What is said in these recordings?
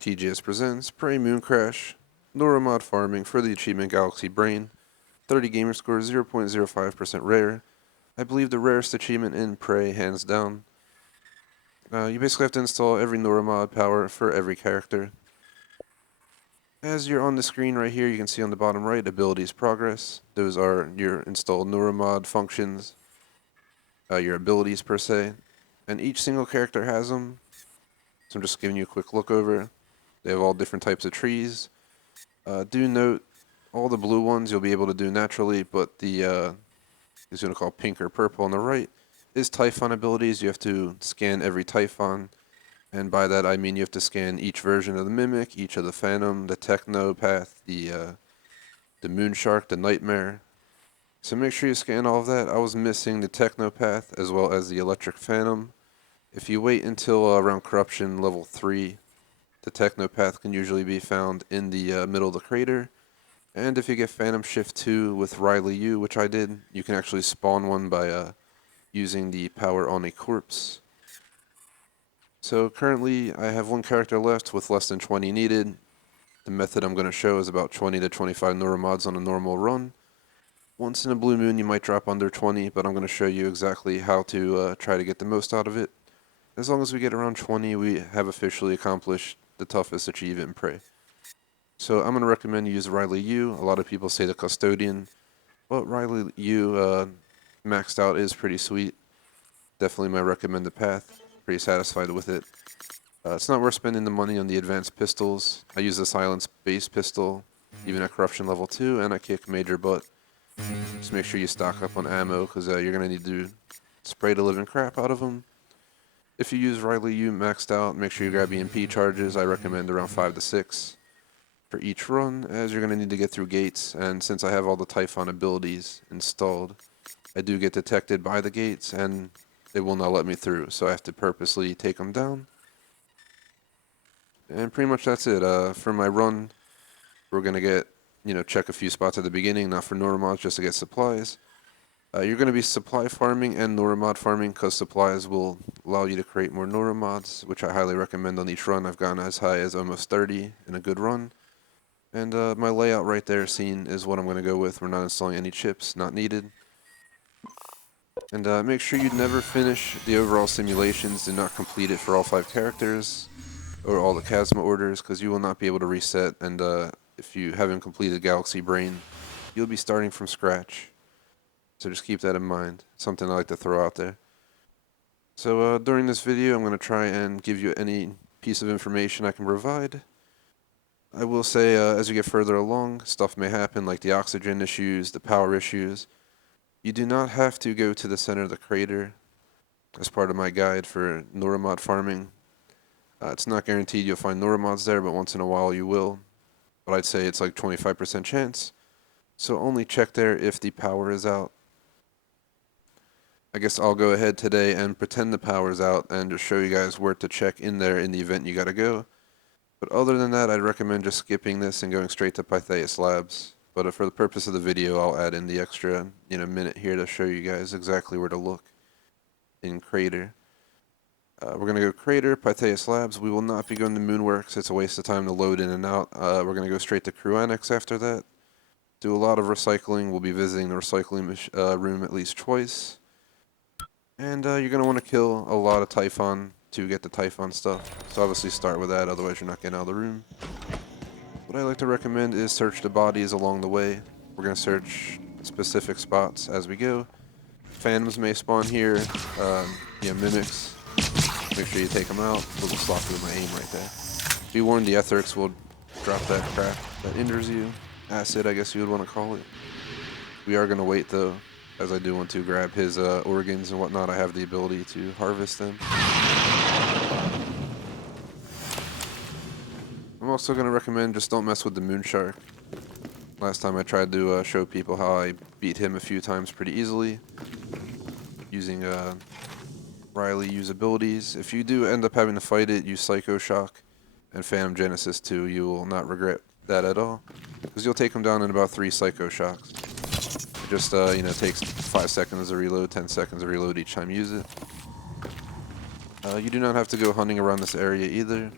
TGS presents Prey Mooncrash, Neuromod Farming for the achievement Galaxy Brain, 30 gamer score, 0.05% rare. I believe the rarest achievement in Prey, hands down. You basically have to install every Neuromod power for every character. As you're on the screen right here, you can see on the bottom right, abilities progress. Those are your installed Neuromod functions, your abilities per se, and each single character has them. So I'm just giving you a quick look over. They have all different types of trees. Do note, all the blue ones you'll be able to do naturally, but the is going to call pink or purple on the right is Typhon abilities. You have to scan every Typhon, and by that I mean you have to scan each version of the Mimic, each of the Phantom, the Technopath, the Moonshark, the Nightmare. So make sure you scan all of that. I was missing the Technopath as well as the Electric Phantom. If you wait until around Corruption level 3, the Technopath can usually be found in the middle of the crater. And if you get Phantom Shift 2 with Riley U, which I did, you can actually spawn one by using the power on a corpse. So currently I have one character left with less than 20 needed. The method I'm going to show is about 20 to 25 Neuromods on a normal run. Once in a blue moon you might drop under 20, but I'm going to show you exactly how to try to get the most out of it. As long as we get around 20, we have officially accomplished the toughest achievement in Prey. So I'm going to recommend you use Riley U. A lot of people say the Custodian, but Riley U maxed out is pretty sweet. Definitely my recommended path. Pretty satisfied with it. It's not worth spending the money on the advanced pistols. I use the silence-based pistol, even at Corruption level 2, and I kick major butt. Just make sure you stock up on ammo, because you're going to need to spray the living crap out of them. If you use Riley U maxed out, make sure you grab EMP charges. I recommend around 5 to 6 for each run, as you're going to need to get through gates, and since I have all the Typhon abilities installed, I do get detected by the gates, and it will not let me through, so I have to purposely take them down. And pretty much that's it. For my run, we're going to check a few spots at the beginning, not for Neuromods, just to get supplies. You're going to be supply farming and Neuromod farming, because supplies will allow you to create more Neuromods, which I highly recommend on each run. I've gone as high as almost 30 in a good run. And my layout right there scene is what I'm going to go with. We're not installing any chips, not needed. And make sure you never finish the overall simulations. Do not complete it for all 5 characters or all the Chasma orders, because you will not be able to reset. And if you haven't completed Galaxy Brain, you'll be starting from scratch. So just keep that in mind. Something I like to throw out there. So during this video, I'm going to try and give you any piece of information I can provide. I will say, as you get further along, stuff may happen, like the oxygen issues, the power issues. You do not have to go to the center of the crater as part of my guide for Neuromod farming. It's not guaranteed you'll find Neuromods there, but once in a while you will. But I'd say it's like 25% chance. So only check there if the power is out. I guess I'll go ahead today and pretend the power's out and just show you guys where to check in there in the event you gotta go. But other than that, I'd recommend just skipping this and going straight to Pytheas Labs. But for the purpose of the video, I'll add in the extra minute here to show you guys exactly where to look in Crater. We're going to go Crater, Pytheas Labs. We will not be going to Moonworks. It's a waste of time to load in and out. We're going to go straight to Crew Annex after that. Do a lot of recycling. We'll be visiting the recycling room at least twice. And you're going to want to kill a lot of Typhon to get the Typhon stuff. So obviously start with that, otherwise you're not getting out of the room. What I like to recommend is search the bodies along the way. We're going to search specific spots as we go. Phantoms may spawn here. Mimics. Make sure you take them out. A little sloppy with my aim right there. Be warned, the Etherics will drop that crap that injures you. Acid, I guess you would want to call it. We are going to wait though, as I do want to grab his organs and whatnot. I have the ability to harvest them. I'm also going to recommend just don't mess with the Moonshark. Last time I tried to show people how I beat him a few times pretty easily using Riley U's abilities. If you do end up having to fight it, use Psycho Shock and Phantom Genesis 2. You will not regret that at all, because you'll take him down in about 3 Psycho Shocks. It just takes 5 seconds to reload, 10 seconds to reload each time you use it. You do not have to go hunting around this area either.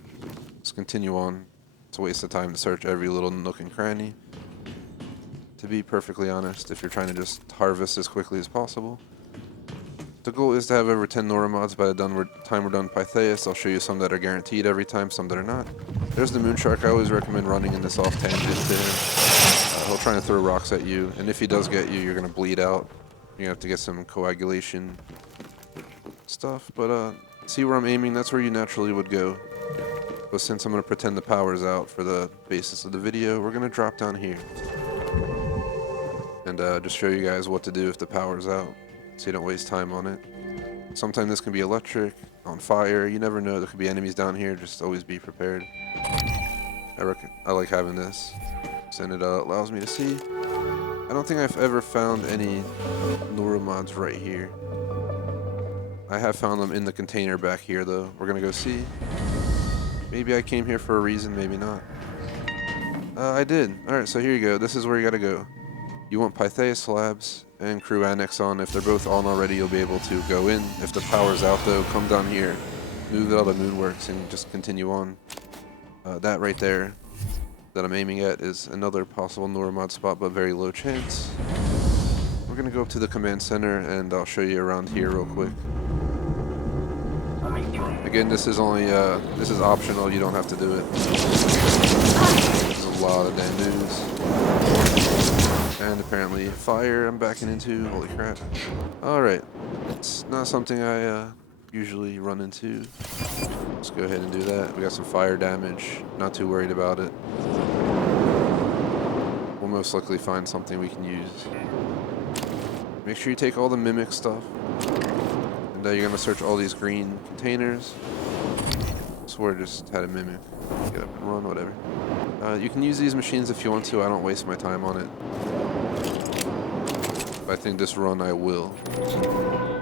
Just continue on. It's a waste of time to search every little nook and cranny. To be perfectly honest, if you're trying to just harvest as quickly as possible. The goal is to have over 10 Neuromods by the time we're done Pytheas. I'll show you some that are guaranteed every time, some that are not. There's the Moonshark. I always recommend running in this off tangent to him. He'll try to throw rocks at you, and if he does get you, you're going to bleed out. You have to get some coagulation stuff, but see where I'm aiming? That's where you naturally would go. But since I'm going to pretend the power's out for the basis of the video, we're going to drop down here. And just show you guys what to do if the power's out, so you don't waste time on it. Sometimes this can be electric, on fire, you never know, there could be enemies down here, just always be prepared. I like having this, and it allows me to see. I don't think I've ever found any Neuromods right here. I have found them in the container back here though. We're gonna go see. Maybe I came here for a reason, maybe not. I did. Alright, so here you go. This is where you gotta go. You want Pytheas Labs and Crew Annex on. If they're both on already, you'll be able to go in. If the power's out though, come down here, move it out of Moonworks, and just continue on. That right there that I'm aiming at is another possible Neuromod spot, but very low chance. We're gonna go up to the command center, and I'll show you around here real quick. Again, this is only this is optional. You don't have to do it. There's a lot of damn dudes. And apparently fire I'm backing into. Holy crap. Alright. It's not something I usually run into. Let's go ahead and do that. We got some fire damage. Not too worried about it. We'll most likely find something we can use. Make sure you take all the mimic stuff. And you're going to search all these green containers. I swear I just had a mimic. Get up and run, whatever. You can use these machines if you want to. I don't waste my time on it. But I think this run I will.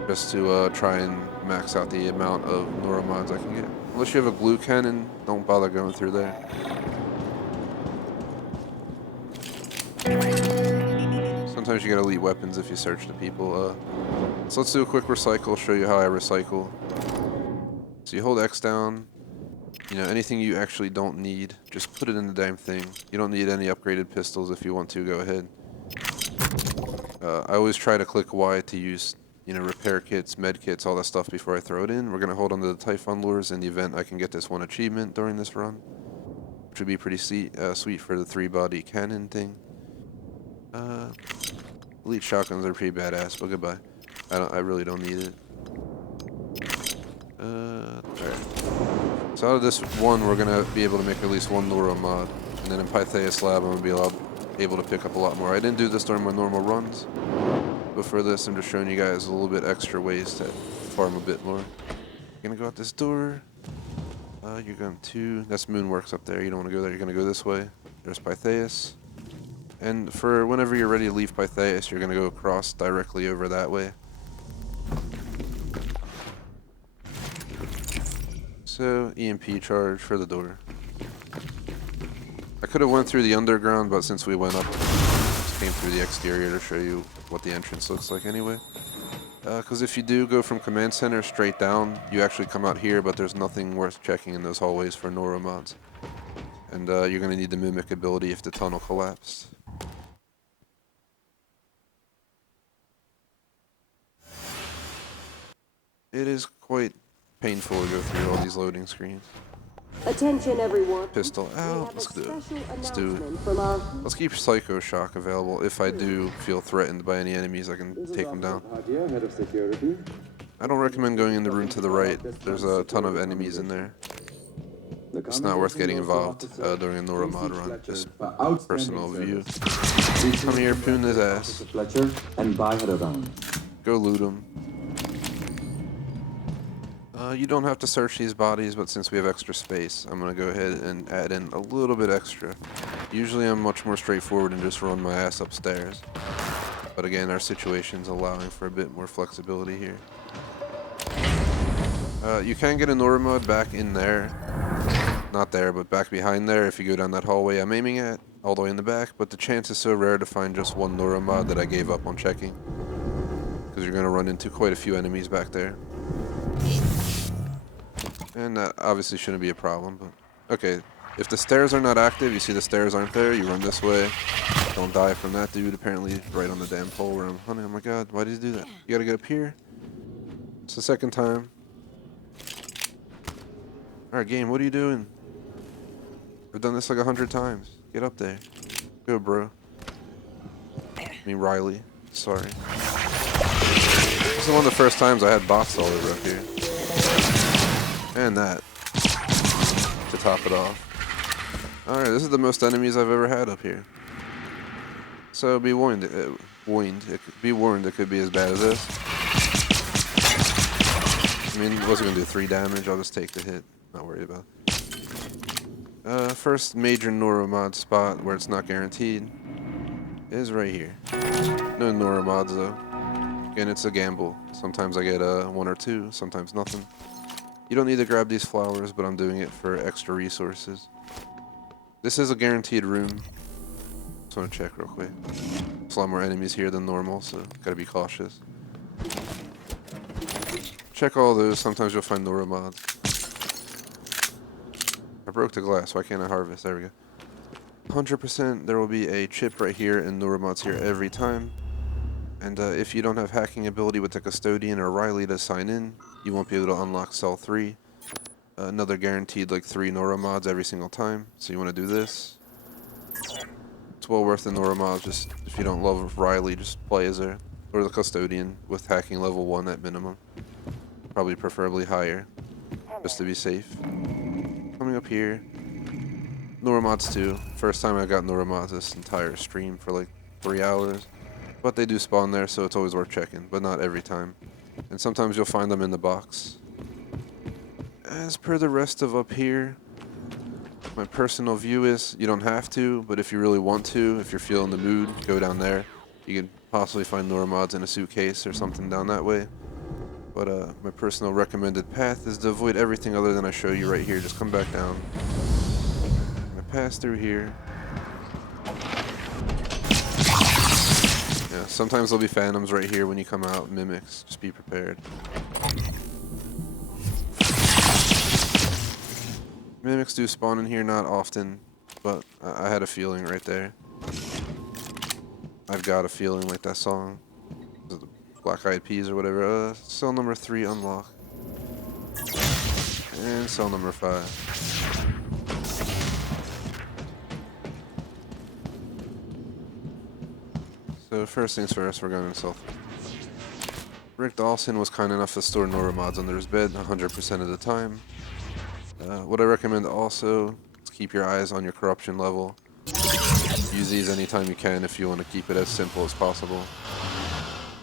Just to try and max out the amount of Neuromods I can get. Unless you have a glue cannon, don't bother going through there. Sometimes you get elite weapons if you search the people. So let's do a quick recycle, show you how I recycle. So you hold X down. You know, anything you actually don't need, just put it in the damn thing. You don't need any upgraded pistols. If you want to, go ahead. I always try to click Y to use, you know, repair kits, med kits, all that stuff before I throw it in. We're going to hold on to the Typhon lures in the event I can get this one achievement during this run, which would be pretty sweet for the 3-body cannon thing. Elite shotguns are pretty badass, but goodbye. I really don't need it. Alright. So out of this one, we're gonna be able to make at least one Neuromod, and then in Pytheas Lab, I'm gonna be able to pick up a lot more. I didn't do this during my normal runs, but for this, I'm just showing you guys a little bit extra ways to farm a bit more. You're gonna go out this door. You're going to, that's Moonworks up there. You don't want to go there. You're gonna go this way. There's Pytheas. And for whenever you're ready to leave Pytheas, you're going to go across directly over that way. So, EMP charge for the door. I could have went through the underground, but since we went up, just came through the exterior to show you what the entrance looks like anyway. Because if you do go from command center straight down, you actually come out here, but there's nothing worth checking in those hallways for Neuromods. And you're going to need the mimic ability if the tunnel collapsed. It is quite painful to go through all these loading screens. Attention everyone. Pistol out. Let's do it. Let's do it. Let's keep Psycho Shock available. If I do feel threatened by any enemies, I can take them down. I don't recommend going in the room to the right. There's a ton of enemies in there. It's not worth getting involved during a Neuromod run. Just personal view. Come here, poon his ass. Go loot him. You don't have to search these bodies, but since we have extra space, I'm going to go ahead and add in a little bit extra. Usually I'm much more straightforward and just run my ass upstairs. But again, our situation's allowing for a bit more flexibility here. You can get a Neuromod back in there. Not there, but back behind there if you go down that hallway I'm aiming at, all the way in the back. But the chance is so rare to find just one Neuromod that I gave up on checking. Because you're going to run into quite a few enemies back there. And that obviously shouldn't be a problem, but Okay, if the stairs are not active, you see the stairs aren't there, you run this way. Don't die from that dude, apparently right on the damn pole where I'm hunting. Oh my god, why did he do that? You gotta get up here. It's the second time. Alright, game, what are you doing? I've done this like 100 times. Get up there. Go, bro. I mean, Riley. Sorry. This is one of the first times I had bots all over up here. And that. To top it off. Alright, this is the most enemies I've ever had up here. So be warned. Be warned, it could be as bad as this. I mean, what's it gonna do? 3 damage? I'll just take the hit. Not worried about it. First major Neuromod spot where it's not guaranteed is right here. No Neuromods though. Again, it's a gamble. Sometimes I get 1 or 2, sometimes nothing. You don't need to grab these flowers, but I'm doing it for extra resources. This is a guaranteed room. Just want to check real quick. There's a lot more enemies here than normal, so gotta be cautious. Check all those. Sometimes you'll find Neuromods. I broke the glass. Why can't I harvest? There we go. 100% there will be a chip right here and Neuromods here every time. And if you don't have hacking ability with the Custodian or Riley to sign in, you won't be able to unlock cell 3. Another guaranteed like 3 Neuromods every single time. So you want to do this. It's well worth the Neuromods. Just if you don't love Riley, just play as her. Or the Custodian with hacking level 1 at minimum. Probably preferably higher. Just to be safe. Coming up here. Neuromods too. First time I got Neuromods this entire stream for like 3 hours. But they do spawn there, so it's always worth checking. But not every time. And sometimes you'll find them in the box. As per the rest of up here, my personal view is you don't have to, but if you really want to, if you're feeling the mood, go down there. You can possibly find Neuromods in a suitcase or something down that way. But my personal recommended path is to avoid everything other than I show you right here. Just come back down. I'm gonna pass through here. Yeah, sometimes there'll be phantoms right here when you come out, mimics. Just be prepared. Mimics do spawn in here, not often, but I had a feeling right there. I've got a feeling like that song. The Black Eyed Peas or whatever. Cell number 3 unlock. And cell number 5. So first things first, we're going to cell 3. Rick Dawson was kind enough to store Neuromods under his bed 100% of the time. What I recommend also is keep your eyes on your corruption level. Use these anytime you can if you want to keep it as simple as possible.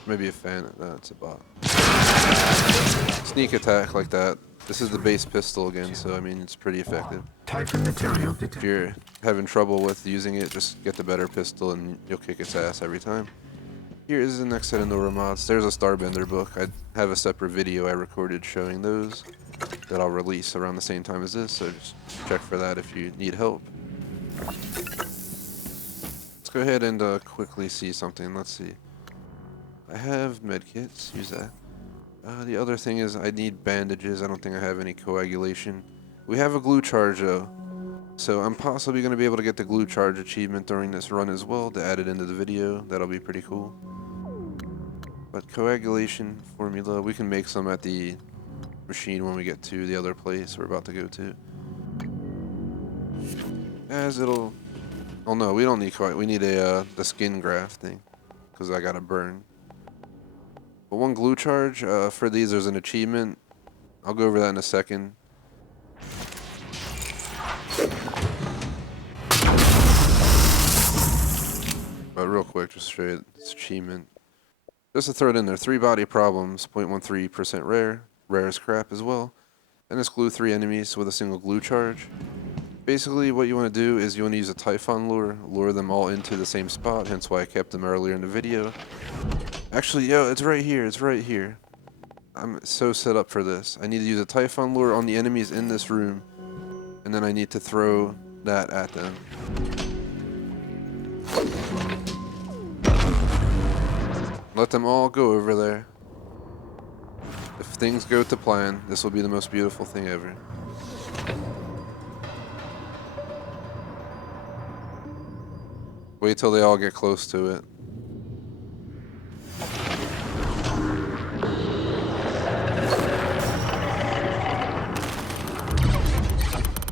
Maybe a fan. That's a bot. Sneak attack like that. This is the base pistol again, so I mean it's pretty effective. If you're having trouble with using it, just get the better pistol and you'll kick its ass every time. Here is the next set of Neuromods. There's a Starbender book. I have a separate video I recorded showing those that I'll release around the same time as this, so just check for that if you need help. Let's go ahead and quickly see something. Let's see. I have medkits. Use that. The other thing is I need bandages. I don't think I have any coagulation. We have a glue charge though, so I'm possibly going to be able to get the glue charge achievement during this run as well to add it into the video. That'll be pretty cool. But coagulation formula, we can make some at the machine when we get to the other place we're about to go to. As it'll... Oh no, we don't need we need the skin grafting, because I gotta burn. But one glue charge, for these there's an achievement. I'll go over that in a second. But real quick, just to show you this achievement. Just to throw it in there, 3 body problems, 0.13% rare. Rare as crap as well. And it's glue 3 enemies with a single glue charge. Basically what you want to do is you want to use a Typhon lure them all into the same spot, hence why I kept them earlier in the video. Actually, yo, it's right here, it's right here. I'm so set up for this. I need to use a Typhon lure on the enemies in this room, and then I need to throw that at them. Let them all go over there. If things go to plan, this will be the most beautiful thing ever. Wait till they all get close to it.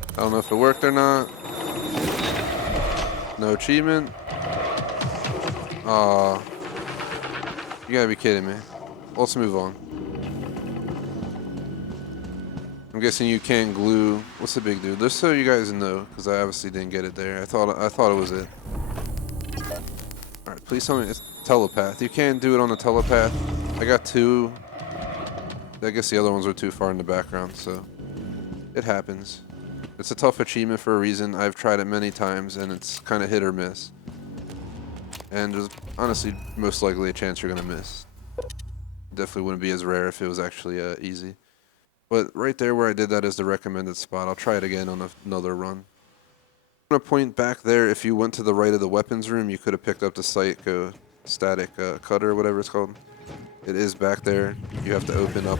I don't know if it worked or not. No achievement. Aw. You gotta be kidding me. Let's move on. I'm guessing you can't glue. What's the big deal? Just so you guys know, because I obviously didn't get it there. I thought it was it. Alright, please tell me it's telepath. You can't do it on the telepath. I got 2. I guess the other ones were too far in the background, so it happens. It's a tough achievement for a reason. I've tried it many times, and it's kind of hit or miss. And there's honestly most likely a chance you're going to miss. Definitely wouldn't be as rare if it was actually easy. But right there where I did that is the recommended spot. I'll try it again on another run. I'm going to point back there. If you went to the right of the weapons room, you could have picked up the Psycho static cutter or whatever it's called. It is back there. You have to open up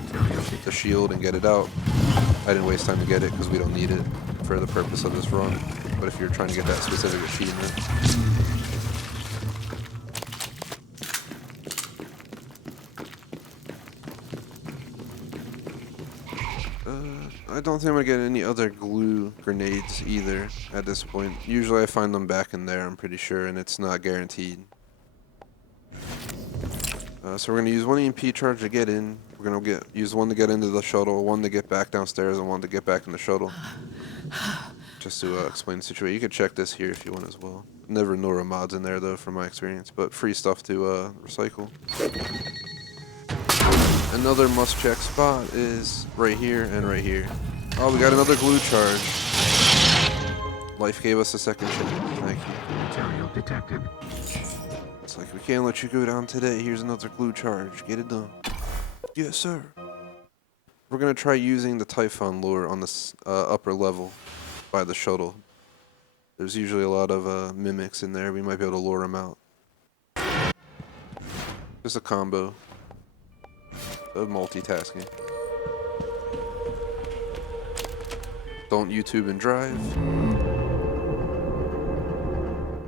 the shield and get it out. I didn't waste time to get it because we don't need it for the purpose of this run. But if you're trying to get that specific achievement. I don't think I'm going to get any other glue grenades either at this point. Usually I find them back in there, I'm pretty sure, and it's not guaranteed. So we're going to use 1 EMP charge to get in. We're going to use 1 to get into the shuttle, 1 to get back downstairs, and 1 to get back in the shuttle. Just to explain the situation. You can check this here if you want as well. Never Neuromods in there though, from my experience, but free stuff to recycle. Another must-check spot is right here and right here. Oh, we got another glue charge. Life gave us a second chance. Thank you. Material detected. It's like, we can't let you go down today. Here's another glue charge. Get it done. Yes, sir. We're going to try using the Typhon lure on this upper level by the shuttle. There's usually a lot of mimics in there. We might be able to lure them out. Just a combo of multitasking. Don't YouTube and drive.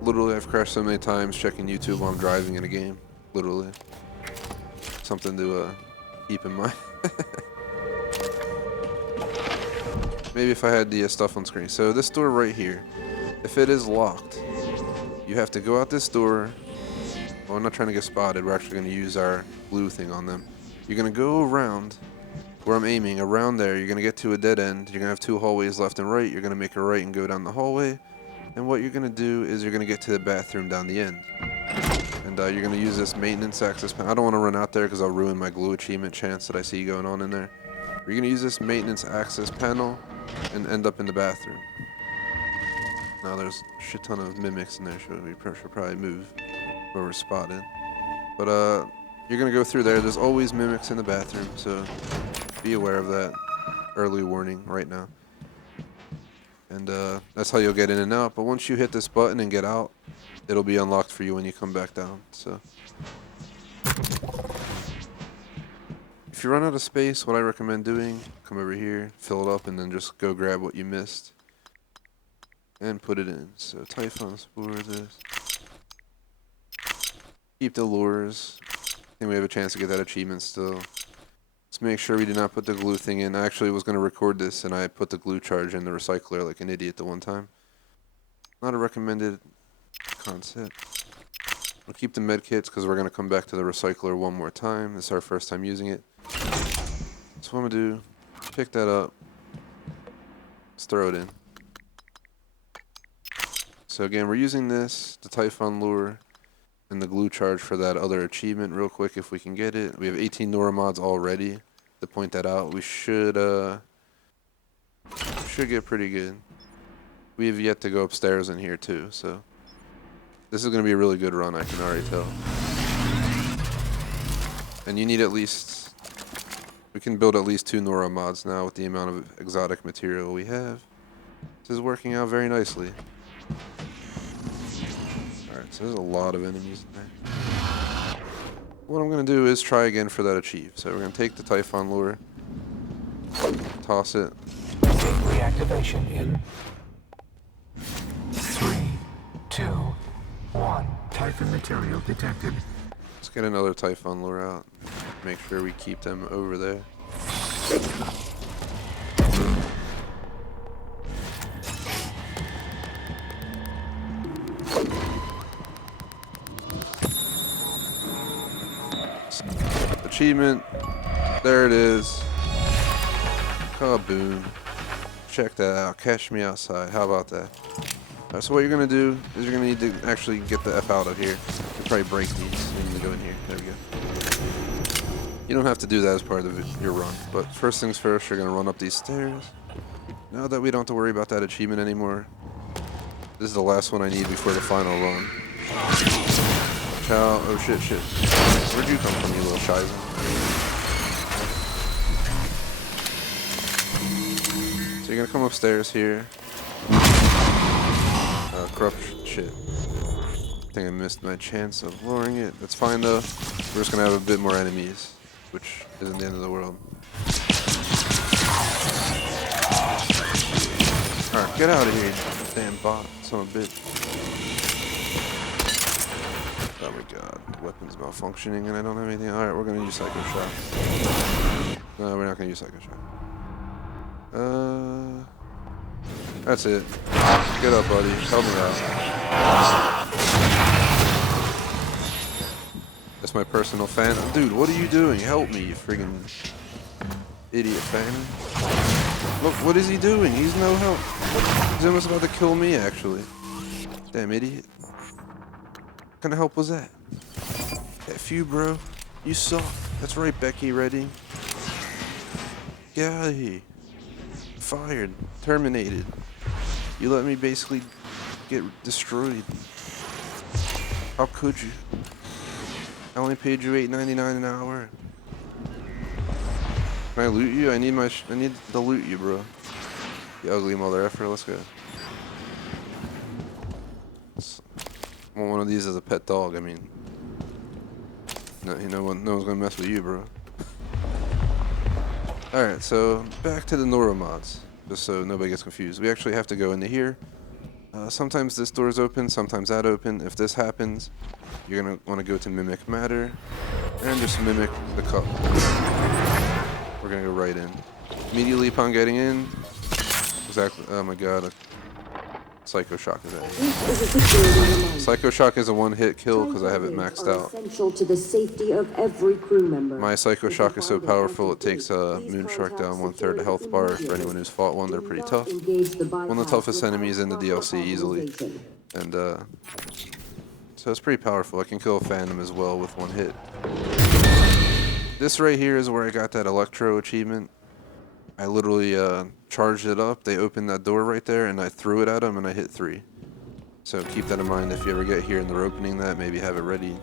Literally, I've crashed so many times checking YouTube while I'm driving in a game. Literally. Something to keep in mind. Maybe if I had the stuff on screen. So this door right here, if it is locked, you have to go out this door. Well, I'm not trying to get spotted. We're actually going to use our blue thing on them. You're going to go around where I'm aiming, around there. You're going to get to a dead end. You're going to have 2 hallways left and right. You're going to make a right and go down the hallway. And what you're going to do is you're going to get to the bathroom down the end. And you're going to use this maintenance access panel. I don't want to run out there because I'll ruin my glue achievement chance that I see going on in there. You're going to use this maintenance access panel and end up in the bathroom. Now there's a shit ton of mimics in there, so we should probably move where we're spotted. But you're going to go through there. There's always mimics in the bathroom, so be aware of that. Early warning right now. And that's how you'll get in and out. But once you hit this button and get out, it'll be unlocked for you when you come back down. So if you run out of space, what I recommend doing, come over here, fill it up, and then just go grab what you missed and put it in. So Typhon spore this. Keep the lures. I think we have a chance to get that achievement still. Let's make sure we did not put the glue thing in. I actually was going to record this, and I put the glue charge in the recycler like an idiot the one time. Not a recommended concept. We'll keep the med kits because we're going to come back to the recycler one more time. This is our first time using it. So what I'm going to do, pick that up. Let's throw it in. So again, we're using this, the Typhon lure, and the glue charge for that other achievement real quick if we can get it. We have 18 Neuromods already. To point that out, we should get pretty good. We have yet to go upstairs in here too, so this is going to be a really good run, I can already tell. And you need at least, we can build at least 2 Neuromods now with the amount of exotic material we have. This is working out very nicely. Alright, so there's a lot of enemies in there. What I'm going to do is try again for that achieve. So we're going to take the Typhon lure, toss it. Reactivation in 3, 2, 1. Typhon material detected. Let's get another Typhon lure out. Make sure we keep them over there. Achievement. There it is. Kaboom. Check that out. Catch me outside. How about that? Alright, so what you're going to do is you're going to need to actually get the F out of here. You'll probably break these. You need to go in here. There we go. You don't have to do that as part of your run. But first things first, you're going to run up these stairs. Now that we don't have to worry about that achievement anymore, this is the last one I need before the final run. Ciao. Oh shit, shit. Where'd you come from, you little shizer? So you're gonna come upstairs here. Corruption, shit. I think I missed my chance of luring it. That's fine though. We're just gonna have a bit more enemies, which isn't the end of the world. Alright, get out of here, damn bot, son of a bitch. Oh my god, the weapon's malfunctioning and I don't have anything. Alright, we're gonna use Psycho Shock. No, we're not gonna use Psycho Shock. That's it. Get up, buddy. Help me out. That's my personal fan. Dude, what are you doing? Help me, you friggin' idiot fan. Look, what is he doing? He's no help. He's almost about to kill me, actually. Damn idiot. What kind of help was that? F you, bro. You suck. That's right, Becky Redding. Get out of here. Fired. Terminated. You let me basically get destroyed. How could you? I only paid you $8.99 an hour. Can I loot you? I need to loot you, bro. You ugly mother effer. Let's go. I want one of these as a pet dog. I mean, no one's gonna mess with you, bro. All right, so back to the Neuromods. Just so nobody gets confused. We actually have to go into here. Sometimes this door is open, sometimes that open. If this happens, you're going to want to go to Mimic Matter and just mimic the cup. We're going to go right in. Immediately upon getting in, exactly, oh my god, Psycho Shock is that. Psycho Shock is a one-hit kill because I have it maxed out. Essential to the safety of every crew member. My Psycho Shock is so powerful it takes a Moonstruck down 1/3 the health bar. For anyone who's fought one, they're pretty tough. One of the toughest enemies in the DLC easily. And so it's pretty powerful. I can kill a Phantom as well with one hit. This right here is where I got that Electro achievement. I literally charged it up, they opened that door right there, and I threw it at them, and I hit 3. So keep that in mind if you ever get here and they're opening that, maybe have it ready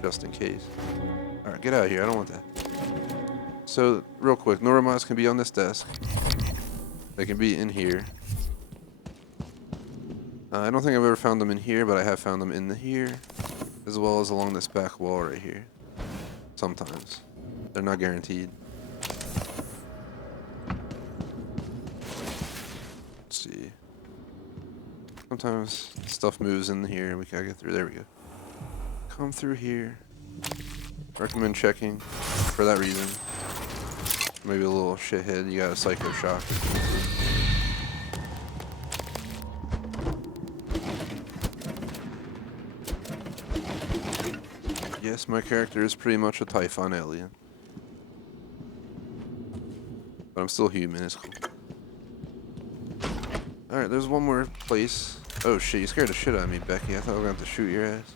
just in case. Alright, get out of here, I don't want that. So, real quick, Neuromods can be on this desk. They can be in here. I don't think I've ever found them in here, but I have found them in here, as well as along this back wall right here. Sometimes. They're not guaranteed. See. Sometimes stuff moves in here and we gotta get through. There we go. Come through here. Recommend checking for that reason. Maybe a little shithead, you got a Psycho Shock. Yes, my character is pretty much a Typhon alien. But I'm still human, it's cool. Alright, there's one more place. Oh shit, you scared the shit out of me, Becky. I thought we were going to have to shoot your ass.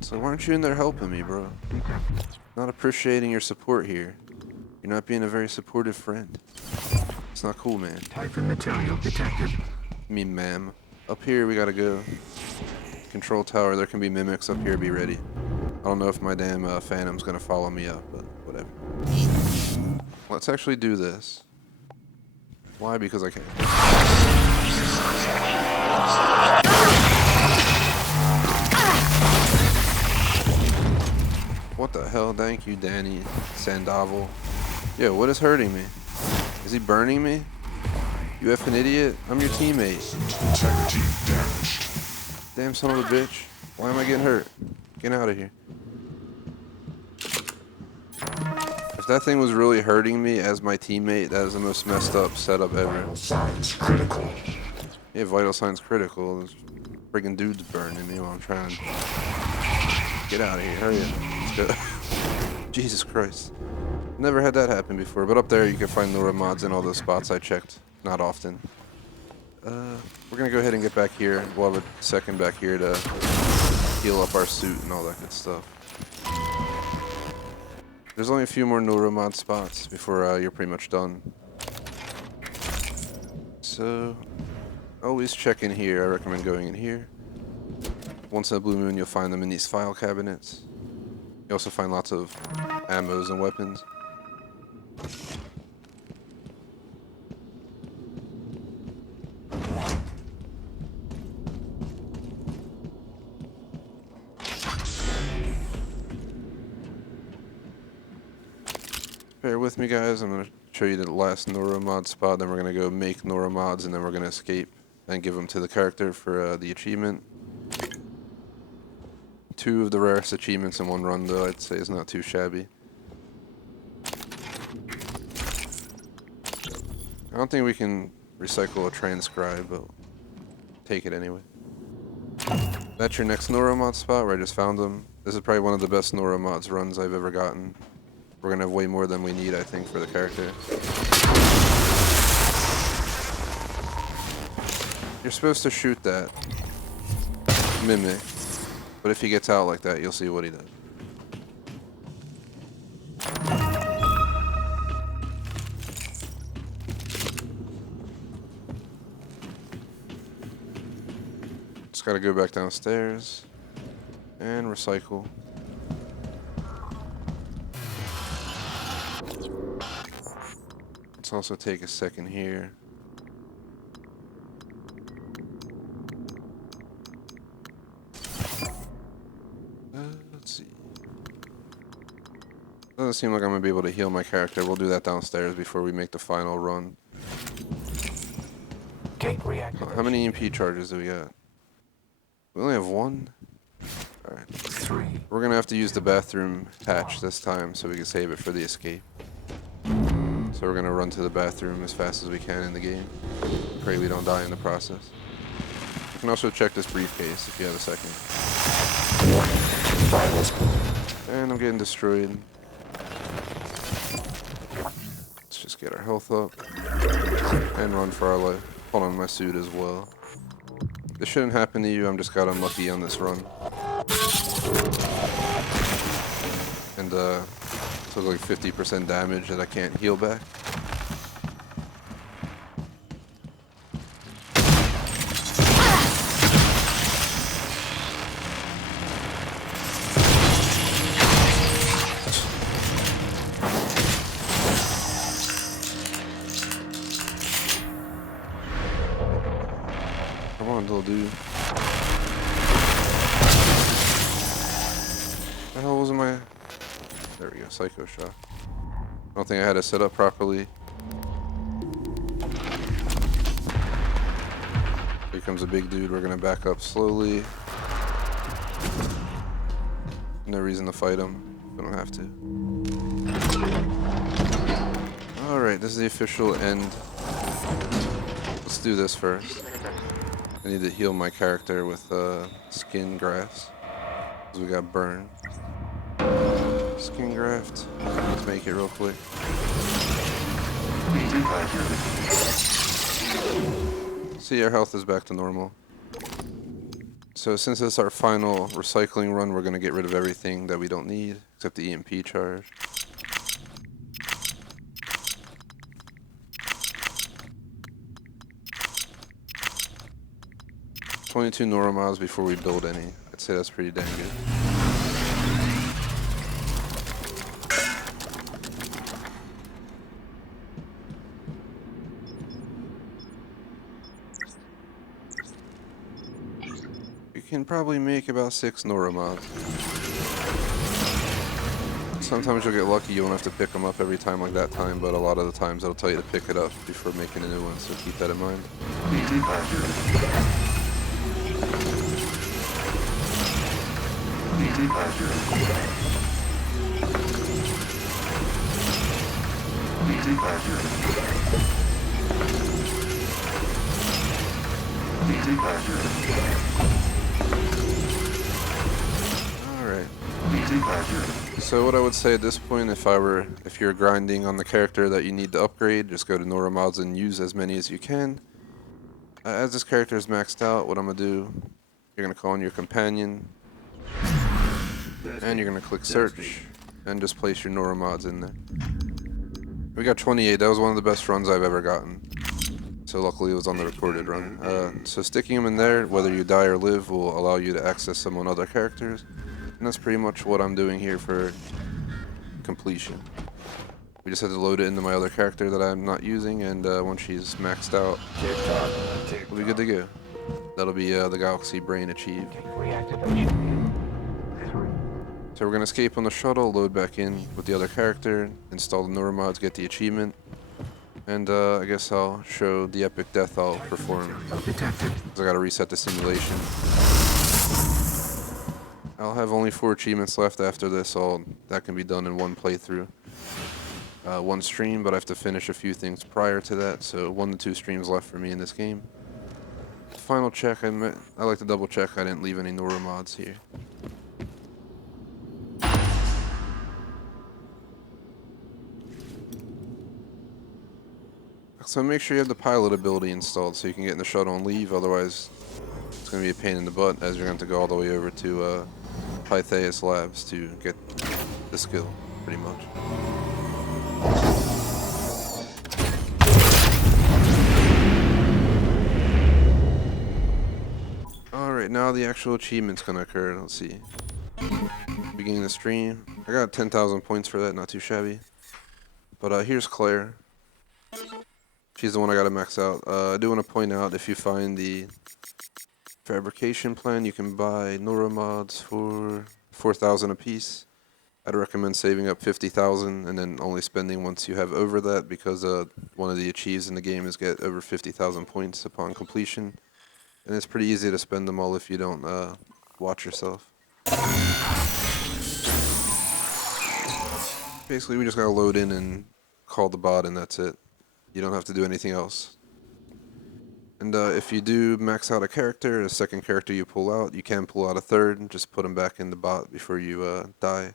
So why aren't you in there helping me, bro? Not appreciating your support here. You're not being a very supportive friend. It's not cool, man. Typhon material detected. I mean, ma'am. Up here, we gotta go. Control tower, there can be mimics up here, be ready. I don't know if my damn Phantom's gonna follow me up, but whatever. Let's actually do this. Why? Because I can. What the hell? Thank you, Danny Sandoval. Yo, what is hurting me? Is he burning me? You effing idiot? I'm your teammate. Damn son of a bitch. Why am I getting hurt? Get out of here. If that thing was really hurting me as my teammate, that is the most messed up setup ever. Vital signs critical. Yeah, vital signs critical. There's friggin' dudes burning me while I'm trying to get out of here. Hurry up. Let's go. Jesus Christ. Never had that happen before, but up there you can find Neuromods in all those spots I checked. Not often. We're gonna go ahead and get back here. We'll have a second back here to heal up our suit and all that good stuff. There's only a few more Neuromod spots before you're pretty much done. So, always check in here. I recommend going in here. Once in a blue moon, you'll find them in these file cabinets. You also find lots of ammos and weapons. Bear with me, guys. I'm going to show you the last Neuromod spot, then we're going to go make Neuromods, and then we're going to escape and give them to the character for the achievement. 2 of the rarest achievements in one run, though, I'd say is not too shabby. I don't think we can recycle a transcribe, but take it anyway. That's your next Neuromod spot where I just found them. This is probably one of the best Neuromods runs I've ever gotten. We're gonna have way more than we need, I think, for the character. You're supposed to shoot that mimic, but if he gets out like that, you'll see what he does. Just gotta go back downstairs and recycle. Let's also take a second here. Let's see. Doesn't seem like I'm gonna be able to heal my character. We'll do that downstairs before we make the final run. Gate reactivation. How many EMP charges do we got? We only have 1? Alright. 3. We're gonna have to use the bathroom hatch this time so we can save it for the escape. So we're gonna run to the bathroom as fast as we can in the game. Pray we don't die in the process. You can also check this briefcase if you have a second. And I'm getting destroyed. Let's just get our health up and run for our life. Hold on my suit as well. This shouldn't happen to you, I'm just got unlucky on this run. And took like 50% damage that I can't heal back. Come on, little dude. What the hell was my... There we go, Psycho Shot. I don't think I had it set up properly. Here comes a big dude, we're gonna back up slowly. No reason to fight him, we don't have to. Alright, this is the official end. Let's do this first. I need to heal my character with skin grafts, because we got burned. Skin graft. Let's make it real quick. See, our health is back to normal. So since it's our final recycling run, we're going to get rid of everything that we don't need, except the EMP charge. $22 Neuromods before we build any. I'd say that's pretty dang good. You can probably make about 6 Neuromods. Sometimes you'll get lucky, you won't have to pick them up every time like that time, but a lot of the times it'll tell you to pick it up before making a new one, so keep that in mind. Meeting accurate. Meeting accurate. Meeting accurate. Alright. Meeting accurate. So what I would say at this point, if you're grinding on the character that you need to upgrade, just go to Neuromods and use as many as you can. As this character is maxed out, what I'm going to do, you're going to call in your companion, and you're going to click search, and just place your Neuromods in there. We got 28, that was one of the best runs I've ever gotten. So luckily it was on the recorded run. So sticking them in there, whether you die or live, will allow you to access them on other characters. And that's pretty much what I'm doing here for completion. We just had to load it into my other character that I'm not using, and once she's maxed out, we'll be good to go. That'll be the Galaxy Brain achieved. So we're going to escape on the shuttle, load back in with the other character, install the Neuromods, get the achievement, and I guess I'll show the epic death I'll perform. Because I got to reset the simulation. I'll have only 4 achievements left after this, that can be done in one playthrough. One stream, but I have to finish a few things prior to that, so 1 to 2 streams left for me in this game. Final check, I like to double check I didn't leave any Neuromods here. So make sure you have the pilot ability installed so you can get in the shuttle and leave, otherwise it's going to be a pain in the butt as you're going to have to go all the way over to Pytheas Labs to get the skill, pretty much. Alright, now the actual achievement's going to occur. Let's see. Beginning the stream. I got 10,000 points for that, not too shabby. But here's Claire. She's the one I gotta max out. I do want to point out, if you find the fabrication plan, you can buy Neuromods for 4,000 apiece. I'd recommend saving up 50,000 and then only spending once you have over that, because one of the achieves in the game is get over 50,000 points upon completion. And it's pretty easy to spend them all if you don't watch yourself. Basically, we just gotta load in and call the bot, and that's it. You don't have to do anything else. And if you do max out a character, a second character you pull out, you can pull out a third and just put them back in the bot before you die.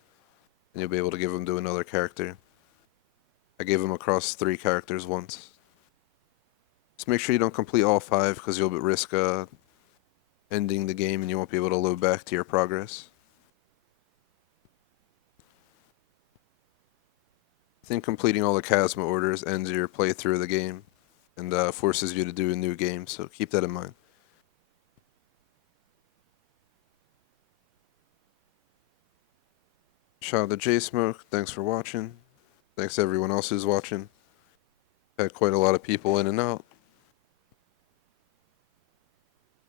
And you'll be able to give them to another character. I gave them across 3 characters once. Just make sure you don't complete all 5, because you'll risk ending the game and you won't be able to load back to your progress. I think completing all the Chasma orders ends your playthrough of the game and forces you to do a new game, so keep that in mind. Shout out to J-Smoke, thanks for watching. Thanks to everyone else who's watching. Had quite a lot of people in and out.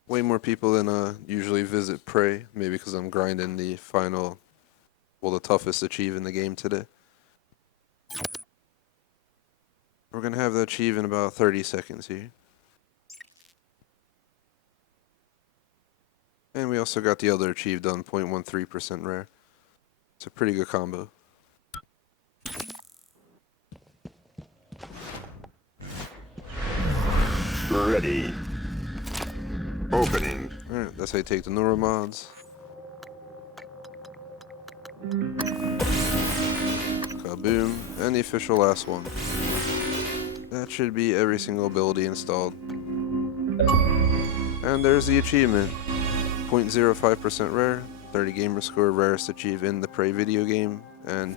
Way more people than usually visit Prey, maybe because I'm grinding the final, the toughest achieve in the game today. We're going to have that achieve in about 30 seconds here. And we also got the other achieve done, 0.13% rare. It's a pretty good combo. Ready. Opening. Alright, that's how you take the Neuromods. Kaboom. And the official last one. That should be every single ability installed. And there's the achievement. 0.05% rare, 30 gamer score, rarest achieve in the Prey video game, and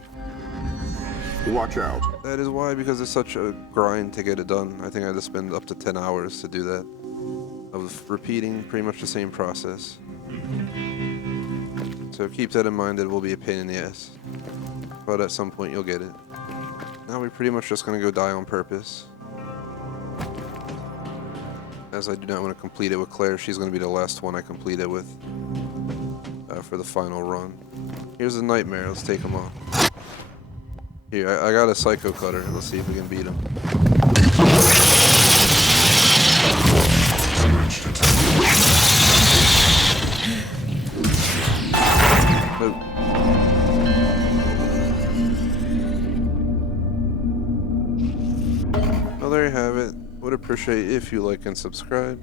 Watch out. that is why, because it's such a grind to get it done. I think I had to spend up to 10 hours to do that, of repeating pretty much the same process. So keep that in mind, it will be a pain in the ass, but at some point you'll get it. Now we're pretty much just going to go die on purpose, as I do not want to complete it with Claire. She's going to be the last one I complete it with for the final run. Here's the nightmare. Let's take him off. Here, I got a Psycho Cutter. Let's see if we can beat him. Nope. Well, there you have it. Would appreciate if you like and subscribe.